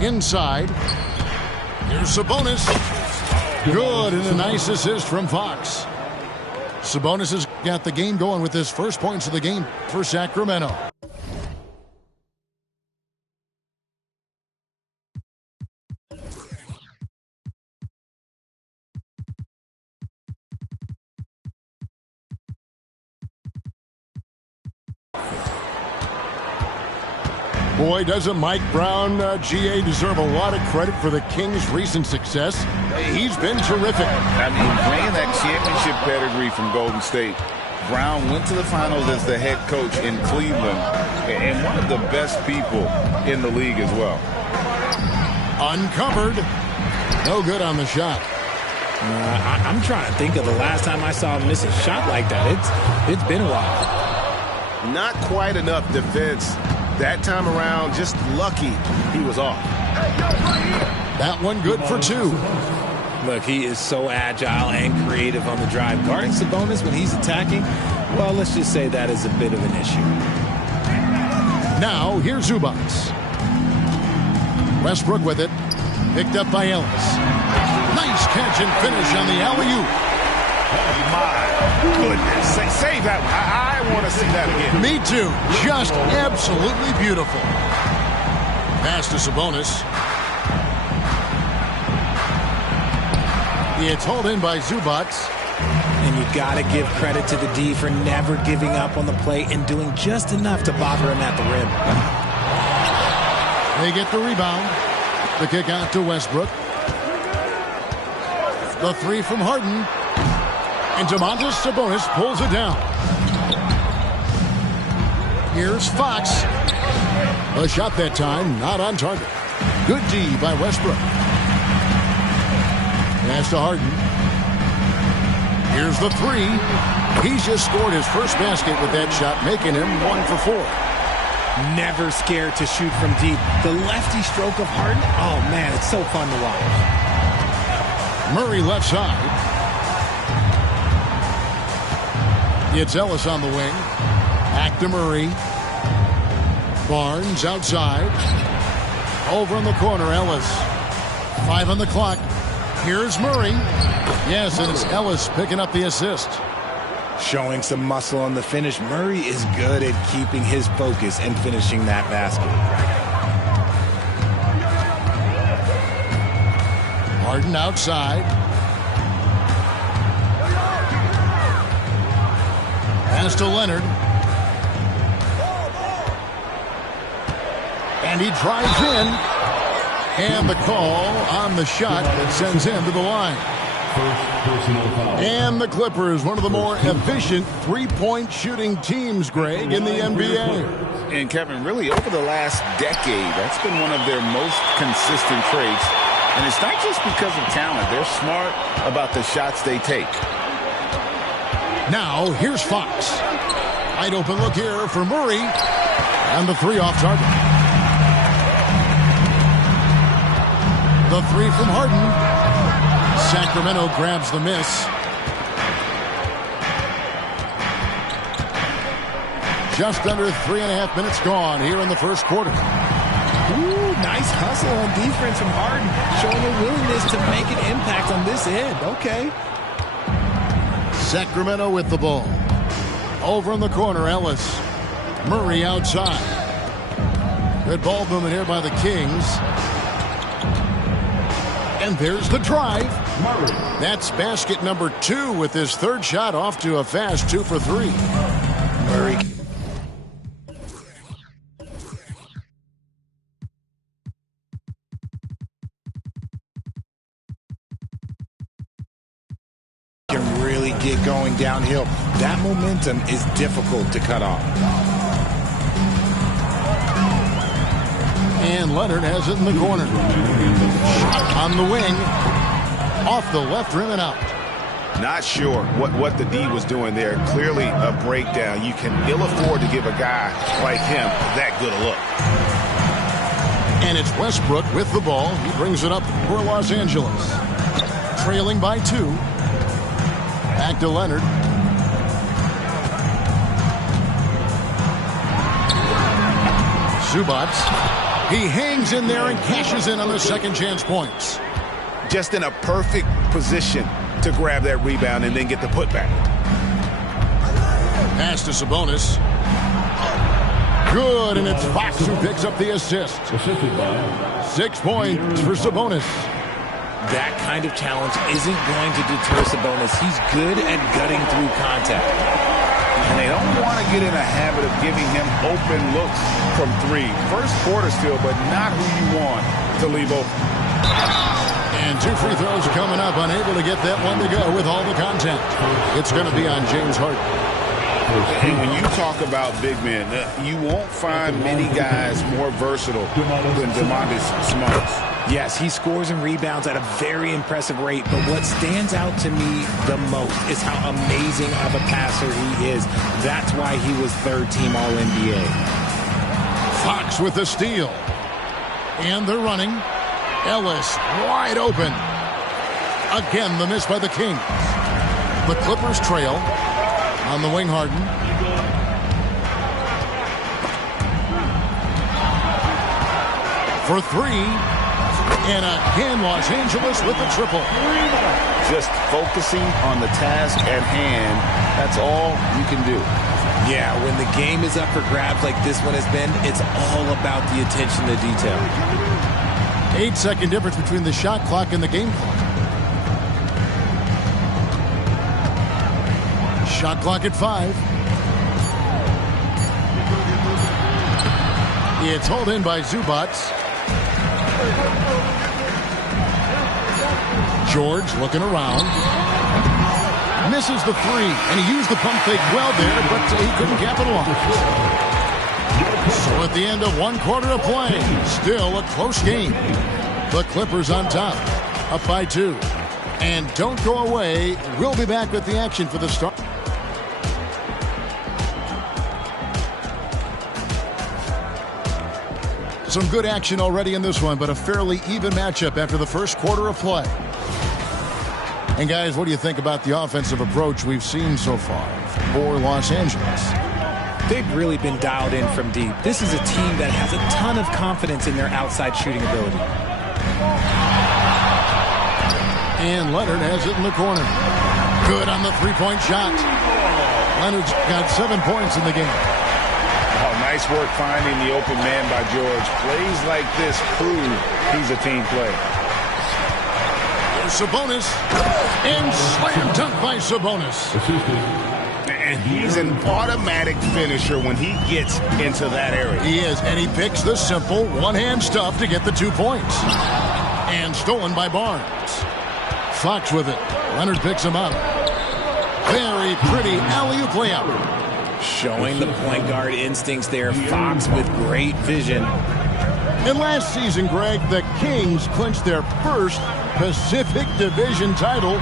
Inside. Here's Sabonis. Good, and a nice assist from Fox. Sabonis has got the game going with his first points of the game for Sacramento. Boy, doesn't Mike Brown, GA, deserve a lot of credit for the Kings' recent success. He's been terrific. I mean, bringing that championship pedigree from Golden State, Brown went to the finals as the head coach in Cleveland and one of the best people in the league as well. Uncovered. No good on the shot. I'm trying to think of the last time I saw him miss a shot like that. It's been a while. Not quite enough defense. That time around, just lucky he was off. That one good for two. Look, he is so agile and creative on the drive. Guarding Sabonis when he's attacking, well, let's just say that is a bit of an issue. Now, here's Zubac. Westbrook with it. Picked up by Ellis. Nice catch and finish on the alley-oop. My goodness. Save that one. I want to see that again. Me too. Just absolutely beautiful. Pass to Sabonis. It's hauled in by Zubac. And you got to give credit to the D for never giving up on the play and doing just enough to bother him at the rim. They get the rebound. The kick out to Westbrook. The three from Harden. And Domantas Sabonis pulls it down. Here's Fox. A shot that time, not on target. Good D by Westbrook. Pass to Harden. Here's the three. He's just scored his first basket with that shot, making him 1 for 4. Never scared to shoot from deep. The lefty stroke of Harden, oh man, it's so fun to watch. Murray left side. It's Ellis on the wing. Back to Murray. Barnes outside. Over in the corner, Ellis. 5 on the clock. Here's Murray. Yes, and it's Ellis picking up the assist. Showing some muscle on the finish. Murray is good at keeping his focus and finishing that basket. Harden outside. Pass to Leonard. And he drives in. And the call on the shot that sends him to the line. And the Clippers, one of the more efficient three-point shooting teams, Greg, in the NBA. And Kevin, really over the last decade, that's been one of their most consistent traits. And it's not just because of talent. They're smart about the shots they take. Now, here's Fox. Wide open look here for Murray. And the three off target. The three from Harden. Sacramento grabs the miss. Just under 3.5 minutes gone here in the first quarter. Ooh, nice hustle on defense from Harden. Showing a willingness to make an impact on this end. Okay. Sacramento with the ball. Over in the corner, Ellis. Murray outside. Good ball movement here by the Kings. And there's the drive. That's basket number 2 with his third shot off to a fast 2 for 3. Murray. Can really get going downhill. That momentum is difficult to cut off. And Leonard has it in the corner. On the wing. Off the left rim and out. Not sure what the D was doing there. Clearly a breakdown. You can ill afford to give a guy like him that good a look. And it's Westbrook with the ball. He brings it up for Los Angeles. Trailing by 2. Back to Leonard. Zubac. He hangs in there and cashes in on the second chance points. Just in a perfect position to grab that rebound and then get the putback. Pass to Sabonis. Good, and it's Fox who picks up the assist. 6 points for Sabonis. That kind of challenge isn't going to deter Sabonis. He's good at gutting through contact. And they don't want to get in a habit of giving him open looks from 3. First quarter still, but not who you want to leave open. And 2 free throws coming up, unable to get that one to go with all the contact. It's going to be on James Harden. And when you talk about big men, you won't find many guys more versatile than Domantas Sabonis. Yes, he scores and rebounds at a very impressive rate, but what stands out to me the most is how amazing of a passer he is. That's why he was third-team All-NBA. Fox with the steal. And they're running. Ellis wide open. Again, the miss by the Kings. The Clippers trail. On the wing, Harden. For 3. And again, Los Angeles with the triple. Just focusing on the task at hand, that's all you can do. Yeah, when the game is up for grabs like this one has been, it's all about the attention to detail. 8-second difference between the shot clock and the game clock. Shot clock at 5. It's hauled in by Zubac. George looking around. Misses the 3, and he used the pump fake well there, but he couldn't capitalize. So at the end of 1 quarter of play, still a close game. The Clippers on top, up by 2. And don't go away. We'll be back with the action for the start. Some good action already in this one, but a fairly even matchup after the first quarter of play. And guys, what do you think about the offensive approach we've seen so far for Los Angeles? They've really been dialed in from deep. This is a team that has a ton of confidence in their outside shooting ability. And Leonard has it in the corner. Good on the three-point shot. Leonard's got 7 points in the game. Oh, nice work finding the open man by George. Plays like this prove he's a team player. There's Sabonis. And slam dunk by Sabonis. And he's an automatic finisher when he gets into that area. He is, and he picks the simple one-hand stuff to get the 2 points. And stolen by Barnes. Fox with it. Leonard picks him up. Very pretty alley-oop layup. Showing the point guard instincts there. Fox with great vision. And last season, Greg, the Kings clinched their first Pacific Division title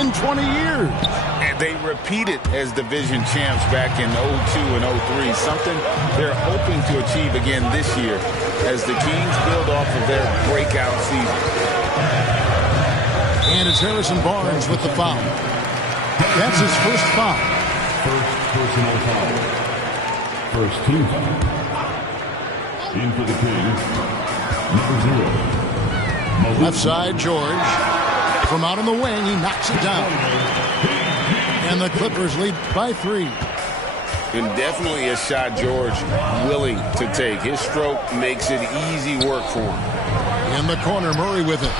in 20 years. And they repeated as division champs back in 02 and 03, something they're hoping to achieve again this year as the Kings build off of their breakout season. And it's Harrison Barnes with the foul. That's his first foul. First personal foul. First team foul. In for the Kings, number 0. Left side, George. From out on the wing, he knocks it down. And the Clippers lead by 3. And definitely a shot George willing to take. His stroke makes it easy work for him. In the corner, Murray with it.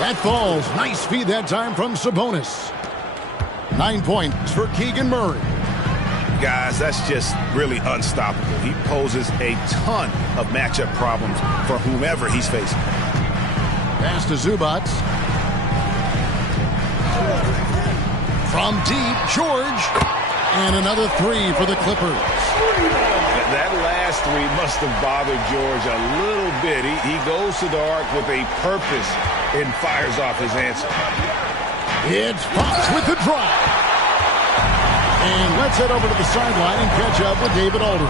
That falls. Nice feed that time from Sabonis. 9 points for Keegan Murray. Guys, that's just really unstoppable. He poses a ton of matchup problems for whomever he's facing. Pass to Zubac. From deep, George. And another 3 for the Clippers. That last 3 must have bothered George a little bit. He goes to the arc with a purpose and fires off his answer. It's Fox with the drive. And let's head over to the sideline and catch up with David Aldridge.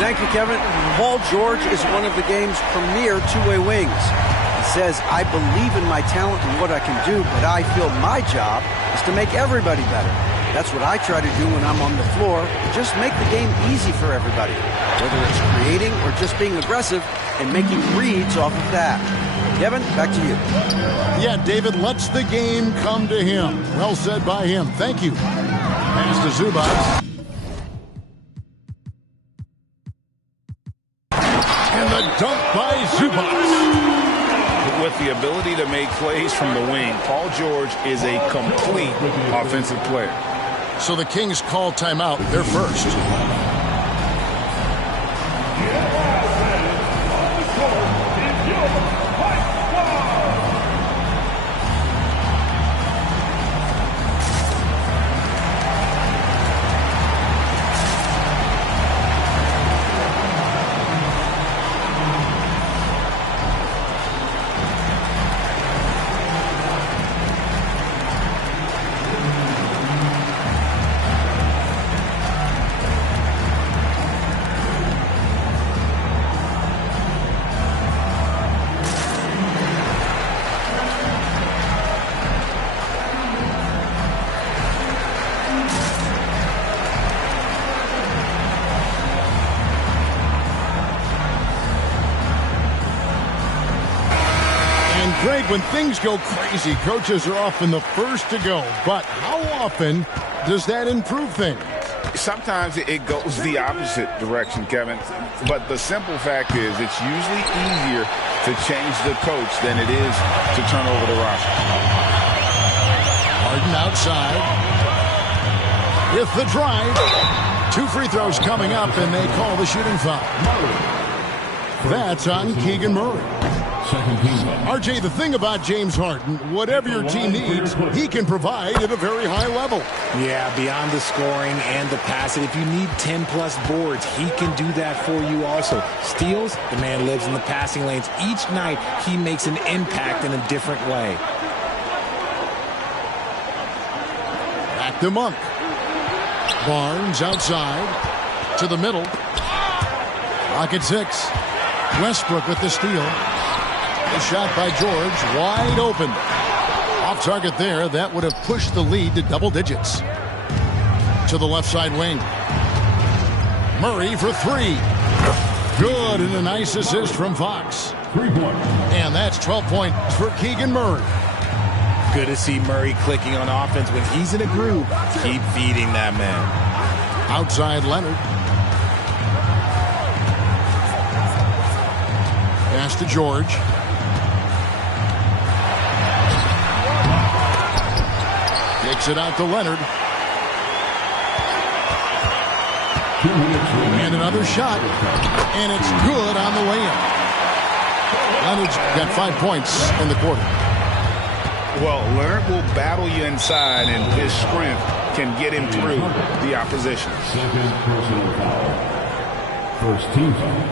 Thank you, Kevin. Paul George is one of the game's premier two-way wings. He says, I believe in my talent and what I can do, but I feel my job is to make everybody better. That's what I try to do when I'm on the floor. Just make the game easy for everybody, whether it's creating or just being aggressive and making reads off of that. Kevin, back to you. Yeah, David lets the game come to him. Well said by him. Thank you. Pass to Zubac. And the dunk by Zubac. With the ability to make plays from the wing, Paul George is a complete offensive player. So the Kings call timeout. They're first. Greg, when things go crazy, coaches are often the first to go. But how often does that improve things? Sometimes it goes the opposite direction, Kevin. But the simple fact is it's usually easier to change the coach than it is to turn over the roster. Harden outside with the drive. 2 free throws coming up, and they call the shooting foul. That's on Keegan Murray. RJ, the thing about James Harden, whatever your team needs, he can provide at a very high level. Yeah, beyond the scoring and the passing, if you need 10-plus boards, he can do that for you also. Steals, the man lives in the passing lanes. Each night, he makes an impact in a different way. Back to Monk. Barnes outside to the middle. Rocket 6. Westbrook with the steal. A shot by George, wide open. Off target there, that would have pushed the lead to double digits. To the left side wing. Murray for 3. Good, and a nice assist from Fox. 3-point. And that's 12 points for Keegan Murray. Good to see Murray clicking on offense. When he's in a groove, keep feeding that man. Outside Leonard. Pass to George. Kicks it out to Leonard. And another shot. And it's good on the layup. Leonard's got 5 points in the quarter. Well, Leonard will battle you inside, and his strength can get him through the opposition. Second personal foul. First team foul.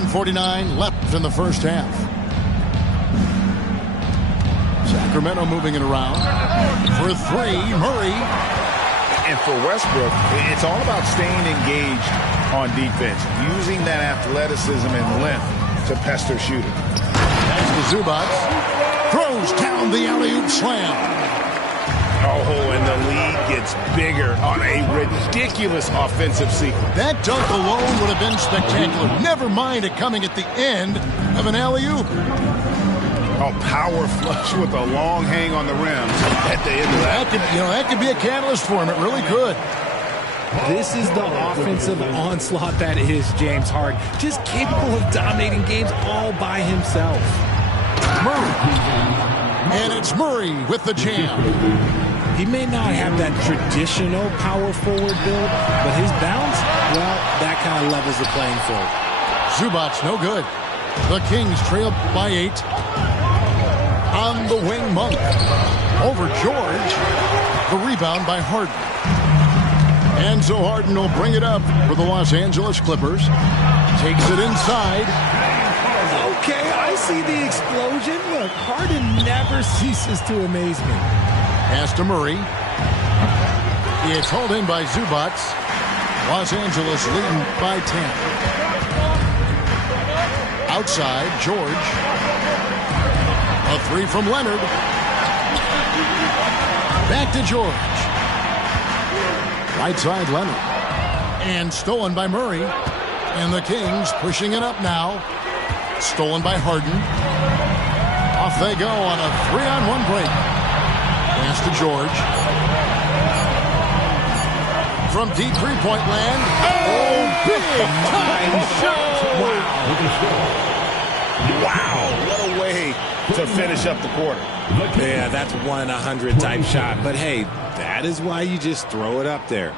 1:49 left in the first half. Sacramento moving it around. For 3, Murray. And for Westbrook, it's all about staying engaged on defense, using that athleticism and length to pester shooting. Pass to Zubac. Throws down the alley-oop slam. Oh, and the lead gets bigger on a ridiculous offensive sequence. That dunk alone would have been spectacular. Never mind it coming at the end of an alley-oop. A power flush with a long hang on the rim at the end of that. That could be a catalyst for him. It really could. This is the offensive onslaught that is James Harden. Just capable of dominating games all by himself. Murray. And it's Murray with the jam. He may not have that traditional power forward build, but his bounce, well, that kind of levels the playing field. Zubac, no good. The Kings trail by 8. On the wing, Monk. Over George. The rebound by Harden. And so Harden will bring it up for the Los Angeles Clippers. Takes it inside. Okay, I see the explosion. Look, Harden never ceases to amaze me. Pass to Murray. It's hauled in by Zubac. Los Angeles leading by 10. Outside, George. A 3 from Leonard. Back to George. Right side Leonard. And stolen by Murray. And the Kings pushing it up now. Stolen by Harden. Off they go on a 3-on-1 break. Pass to George. From deep three-point land. Oh, big time shot. Wow, what a way to finish up the quarter. Yeah, that's 1 in 100 type shot. But hey, that is why you just throw it up there.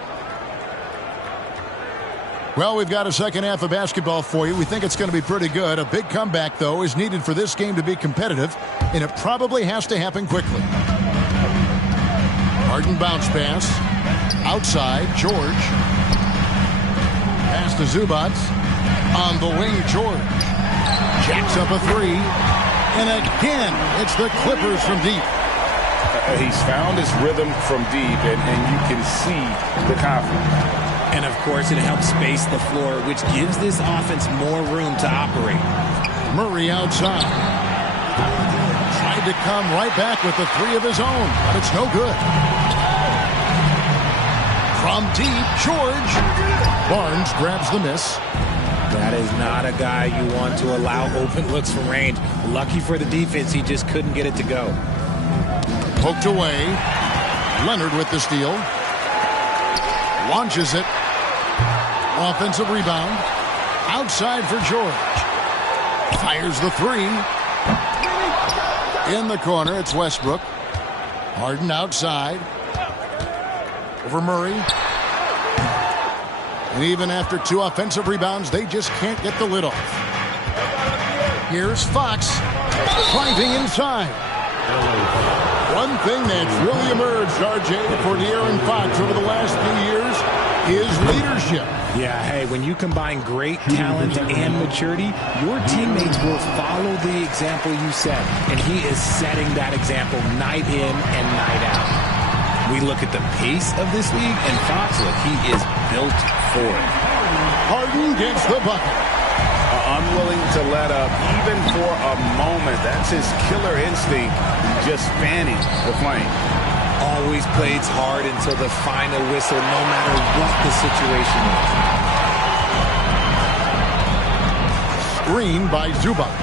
Well, we've got a second half of basketball for you. We think it's going to be pretty good. A big comeback, though, is needed for this game to be competitive, and it probably has to happen quickly. Harden bounce pass. Outside, George. Pass to Zubac. On the wing, George. Jacks up a three. And again, it's the Clippers from deep. He's found his rhythm from deep, and you can see the confidence. And, of course, it helps space the floor, which gives this offense more room to operate. Murray outside. Tried to come right back with the three of his own, but it's no good. From deep, George. Barnes grabs the miss. That is not a guy you want to allow open looks from range. Lucky for the defense, he just couldn't get it to go. Poked away. Leonard with the steal. Launches it. Offensive rebound. Outside for George. Fires the three. In the corner, it's Westbrook. Harden outside. Over Murray. And even after 2 offensive rebounds, they just can't get the lid off. Here's Fox. Driving inside. One thing that's really emerged, RJ, for De'Aaron Fox over the last few years is leadership. Yeah, hey, when you combine great talent and maturity, your teammates will follow the example you set. And he is setting that example night in and night out. We look at the pace of this league, and Fox, look, he is built for it. Harden gets the bucket. Unwilling to let up, even for a moment. That's his killer instinct, just fanning the flame. Always plays hard until the final whistle, no matter what the situation is. Screen by Zubac.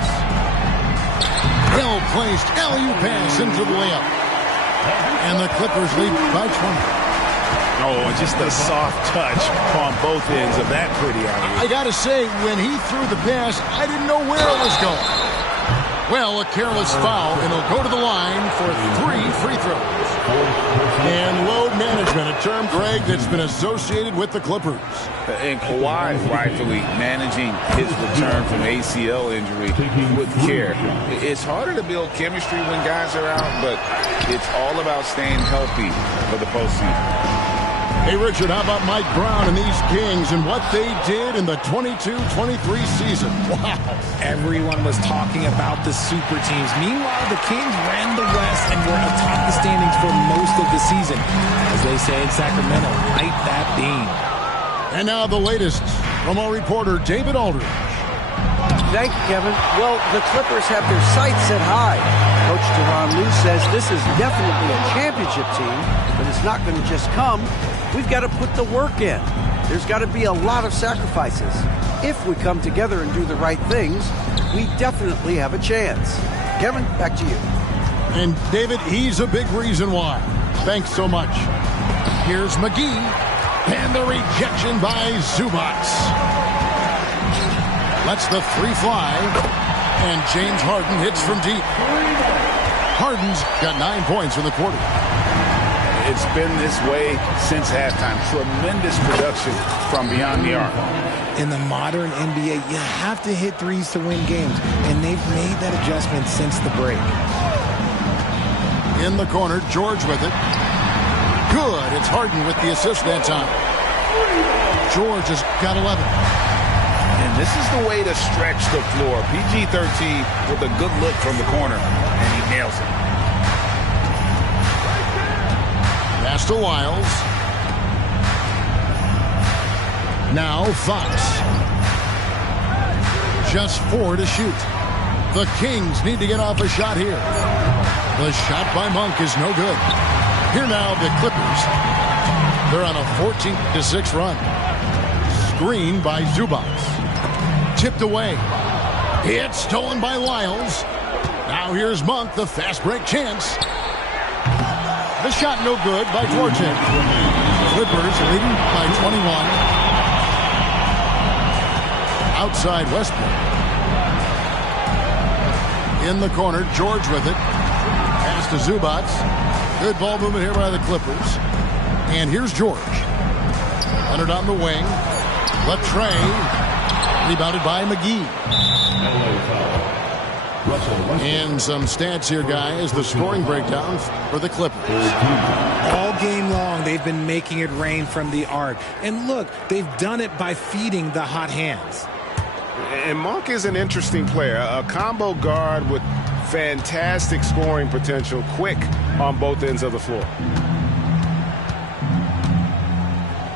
Well-placed alley-oop pass into the layup. And the Clippers lead by 20. Oh, just a soft touch on both ends of that pretty alley-oop. I got to say, when he threw the pass, I didn't know where it was going. Well, a careless foul, and he'll go to the line for 3 free throws. And load management, a term, Greg, that's been associated with the Clippers. And Kawhi rightfully managing his return from ACL injury with care. It's harder to build chemistry when guys are out, but it's all about staying healthy for the postseason. Hey, Richard, how about Mike Brown and these Kings and what they did in the 22-23 season? Wow. Everyone was talking about the super teams. Meanwhile, the Kings ran the West and were atop the standings for most of the season. As they say in Sacramento, light that beam. And now the latest from our reporter, David Aldridge. Thank you, Kevin. Well, the Clippers have their sights set high. Coach Tyronn Lue says this is definitely a championship team, but it's not going to just come. We've got to put the work in. There's got to be a lot of sacrifices. If we come together and do the right things, we definitely have a chance. Kevin, back to you. And David, he's a big reason why. Thanks so much. Here's McGee. And the rejection by Zubac. Lets the three fly. And James Harden hits from deep. Harden's got 9 points in the quarter. It's been this way since halftime. Tremendous production from beyond the arc. In the modern NBA, you have to hit threes to win games, and they've made that adjustment since the break. In the corner, George with it. Good. It's Harden with the assist that time. George has got 11. And this is the way to stretch the floor. PG-13 with a good look from the corner, and he nails it. Pass to Wiles. Now Fox. Just 4 to shoot. The Kings need to get off a shot here. The shot by Monk is no good. Here now, the Clippers. They're on a 14-6 run. Screen by Zubats. Tipped away. It's stolen by Lyles. Now here's Monk, the fast break chance. The shot no good by Dvoracek. Clippers leading by 21. Outside Westbrook. In the corner, George with it. Pass to Zubats. Good ball movement here by the Clippers. And here's George. Leonard on the wing. Latrey. Rebounded by McGee. And some stats here, guys. The scoring breakdown for the Clippers. All game long, they've been making it rain from the arc. And look, they've done it by feeding the hot hands. And Monk is an interesting player. A combo guard with fantastic scoring potential. Quick on both ends of the floor.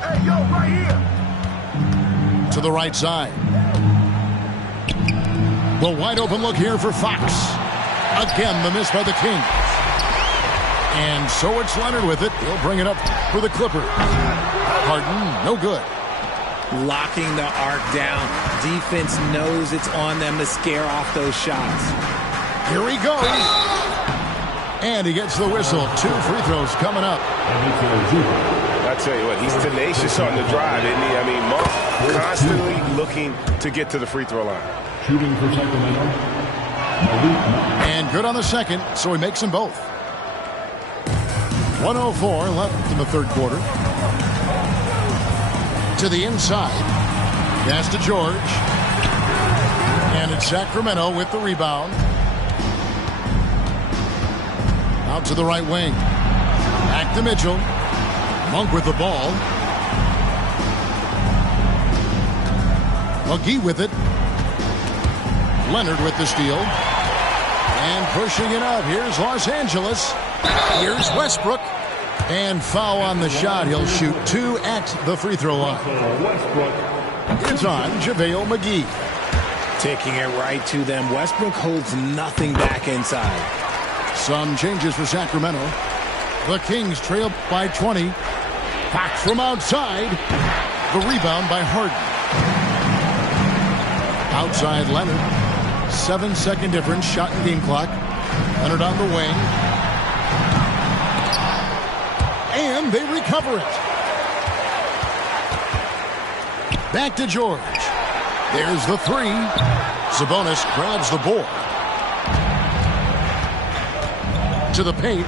Hey, yo, right here. To the right side. The wide open look here for Fox. Again, the miss by the Kings. And so it's Leonard with it. He'll bring it up for the Clippers. Harden, no good. Locking the arc down. Defense knows it's on them to scare off those shots. Here he goes. And he gets the whistle. 2 free throws coming up. I tell you what, he's tenacious on the drive, isn't he? I mean, Monk constantly looking to get to the free throw line. Shooting for Sacramento. And good on the second, so he makes them both. 1:04 left in the third quarter. To the inside. Pass to George. And it's Sacramento with the rebound. Out to the right wing. Back to Mitchell. Monk with the ball. McGee with it. Leonard with the steal. And pushing it up. Here's Los Angeles. Here's Westbrook. And foul on the shot. He'll shoot 2 at the free throw line. It's on JaVale McGee. Taking it right to them. Westbrook holds nothing back inside. Some changes for Sacramento. The Kings trail by 20. Fox from outside. The rebound by Harden. Outside Leonard. 7-second difference. Shot in game clock. Leonard on the wing. And they recover it. Back to George. There's the 3. Sabonis grabs the board. To the paint.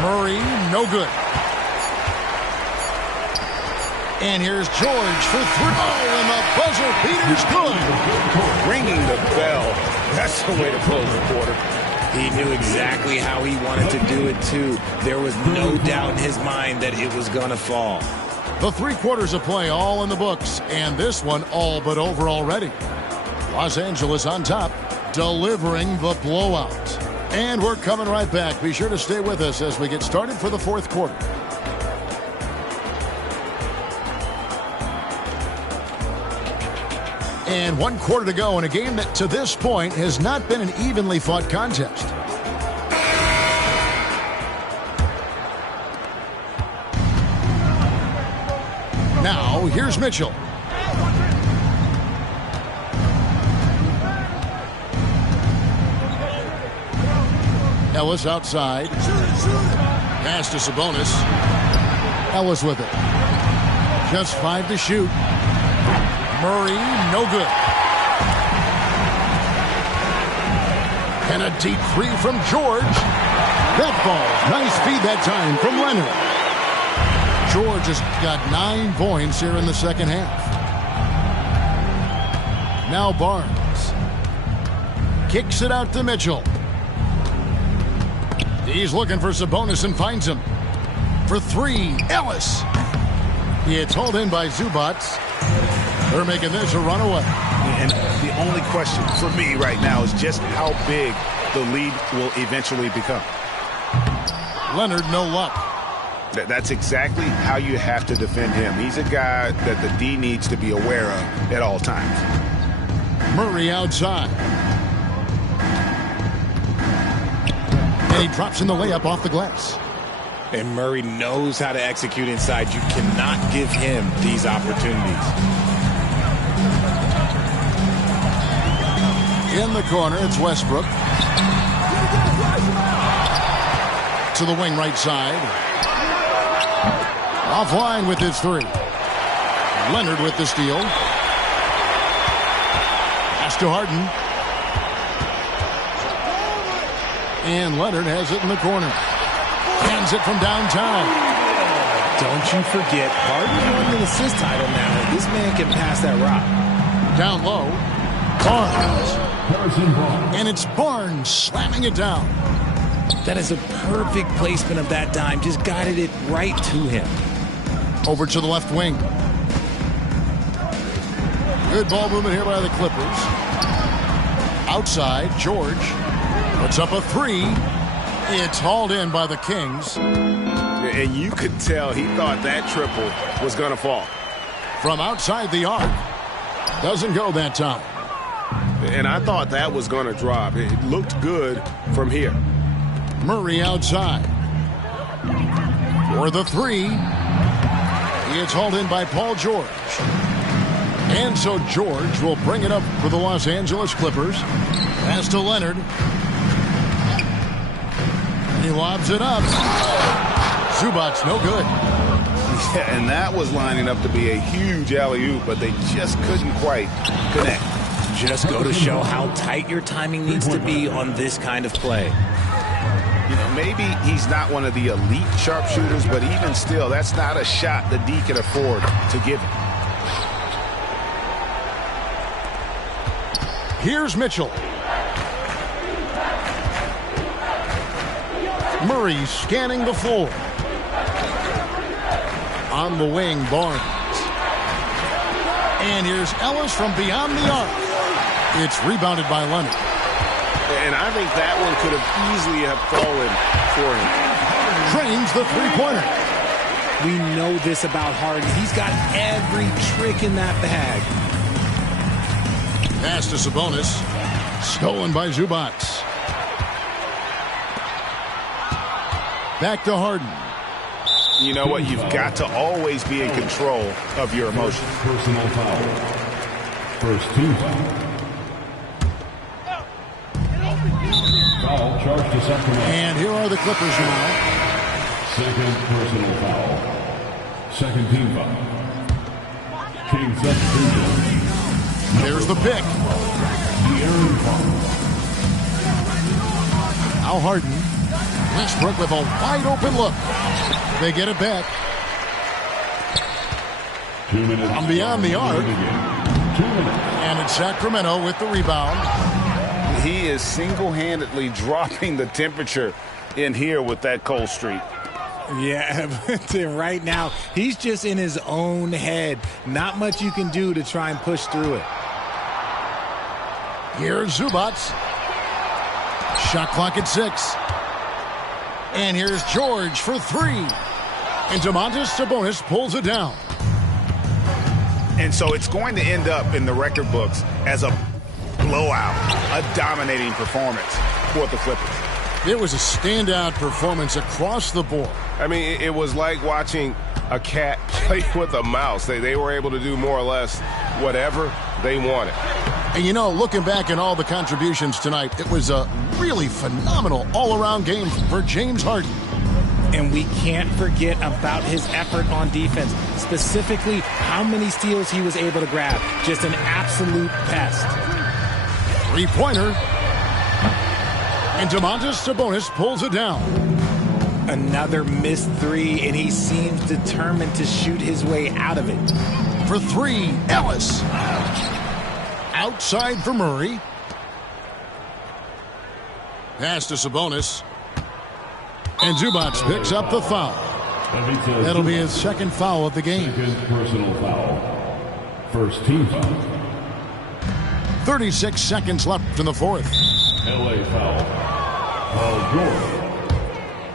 Murray, no good. And here's George for 3. Oh, and the buzzer beater's good. Ringing the bell. That's the way to close the quarter. He knew exactly how he wanted to do it, too. There was no doubt in his mind that it was going to fall. The 3 quarters of play all in the books, and this one all but over already. Los Angeles on top, delivering the blowout. And we're coming right back. Be sure to stay with us as we get started for the 4th quarter. And 1 quarter to go in a game that to this point has not been an evenly fought contest. Now, here's Mitchell. Ellis outside. Pass to Sabonis. Ellis with it. Just 5 to shoot. Murray, no good. And a deep 3 from George. That falls. Nice feed that time from Leonard. George has got 9 points here in the second half. Now Barnes. Kicks it out to Mitchell. He's looking for Sabonis and finds him. For 3, Ellis. It's hauled in by Zubats. They're making this a runaway. And the only question for me right now is just how big the lead will eventually become. Leonard, no luck. That's exactly how you have to defend him. He's a guy that the D needs to be aware of at all times. Murray outside. And he drops in the layup off the glass. And Murray knows how to execute inside. You cannot give him these opportunities. In the corner, it's Westbrook. To the wing right side. Offline with his three. Leonard with the steal. Pass to Harden. And Leonard has it in the corner. Hands it from downtown. Don't you forget, Harden won an assist title now. This man can pass that rock. Down low. Barnes. And it's Barnes slamming it down. That is a perfect placement of that dime. Just guided it right to him. Over to the left wing. Good ball movement here by the Clippers. Outside, George puts up a three. It's hauled in by the Kings. And you could tell he thought that triple was going to fall. From outside the arc. Doesn't go that time. And I thought that was going to drop. It looked good from here. Murray outside. For the three. It's hauled in by Paul George. And so George will bring it up for the Los Angeles Clippers. Pass to Leonard. He lobs it up. Zubac's no good. Yeah, and that was lining up to be a huge alley-oop, but they just couldn't quite connect. Just go to show how tight your timing needs to be on this kind of play. You know, maybe he's not one of the elite sharpshooters, but even still, that's not a shot that D can afford to give him. Here's Mitchell. Murray scanning the floor. On the wing, Barnes. And here's Ellis from beyond the arc. It's rebounded by Leonard. And I think that one could have easily have fallen for him. Drains the three-pointer. We know this about Harden. He's got every trick in that bag. Pass to Sabonis. Stolen by Zubac. Back to Harden. You know what? You've got to always be in control of your emotions. Personal foul. First team foul. Foul charged to Sacramento. And here are the Clippers now. Second personal foul. Second team foul. King substitution. There's the pick. De'Aaron Fox. Now Harden. Westbrook with a wide open look. They get it back. 2 minutes. From beyond the arc. 2 minutes. And it's Sacramento with the rebound. He is single-handedly dropping the temperature in here with that cold streak. Yeah, but right now, he's just in his own head. Not much you can do to try and push through it. Here's Zubac. Shot clock at 6. And here's George for 3. And Domantas Sabonis pulls it down. And so it's going to end up in the record books as a blowout, a dominating performance for the Clippers. It was a standout performance across the board. I mean, it was like watching a cat play with a mouse. They were able to do more or less whatever they wanted. And you know, looking back at all the contributions tonight, it was a really phenomenal all-around game for James Harden. And we can't forget about his effort on defense, specifically how many steals he was able to grab. Just an absolute pest. Three-pointer. And Domantas Sabonis pulls it down. Another missed three, and he seems determined to shoot his way out of it. For 3, Ellis. Outside for Murray. Pass to Sabonis. And Zubac picks up the foul. That'll be his second foul of the game. Second personal foul. First team foul. 36 seconds left in the fourth. LA foul. Paul George.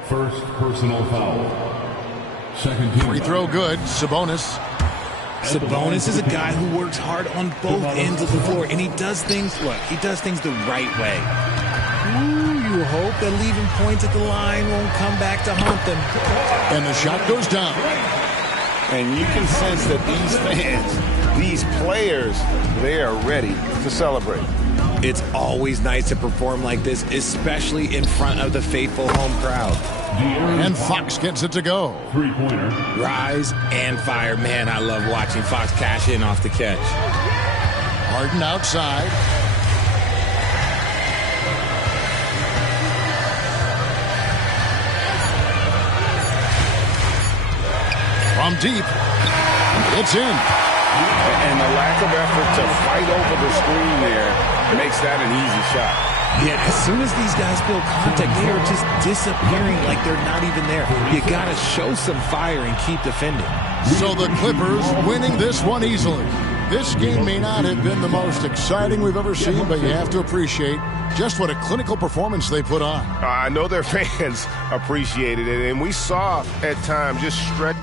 First personal foul. Second team Free throw good. Sabonis. Sabonis is a guy who works hard on both ends of the floor, and he does things the right way. Ooh, you hope that leaving points at the line won't come back to haunt them. And the shot goes down. And you can sense that these fans, these players, they are ready to celebrate. It's always nice to perform like this, especially in front of the faithful home crowd. And Fox gets it to go. Three-pointer. Rise and fire. Man, I love watching Fox cash in off the catch. Harden outside. From deep. It's in. And the lack of effort to fight over the screen there makes that an easy shot. Yeah, as soon as these guys feel contact, they are just disappearing like they're not even there. You got to show some fire and keep defending. So the Clippers winning this one easily. This game may not have been the most exciting we've ever seen, but you have to appreciate just what a clinical performance they put on. I know their fans appreciated it, and we saw at times just stretch.